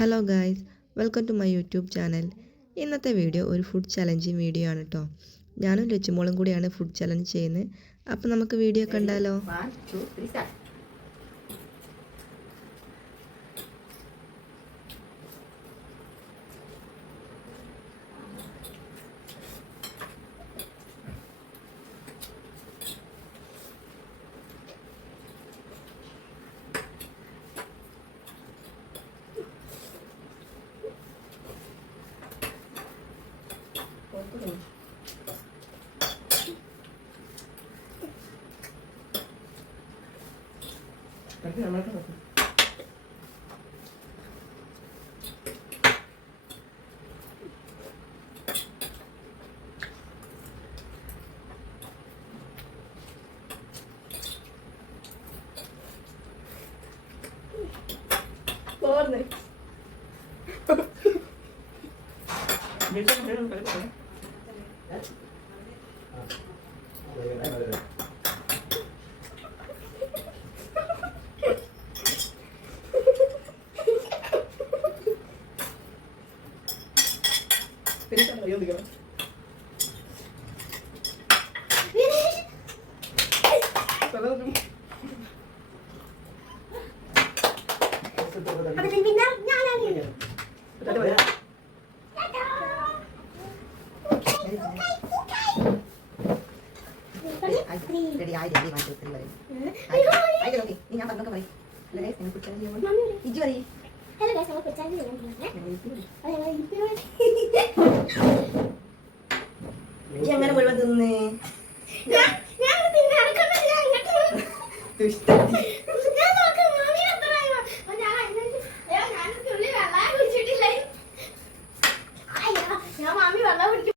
Hello guys, welcome to my YouTube channel. ഇന്നത്തെ video ഒരു food challenging video ആണ് കേട്ടോ. ഞാനും ലച്ചുമോളും കൂടിയാണ് ഫുഡ് ചലഞ്ച് ചെയ്യുന്നത്. അപ്പോൾ നമുക്ക് വീഡിയോ കണ്ടാലോ? അങ്ങനെ മുഴുവൻ തിന്നേ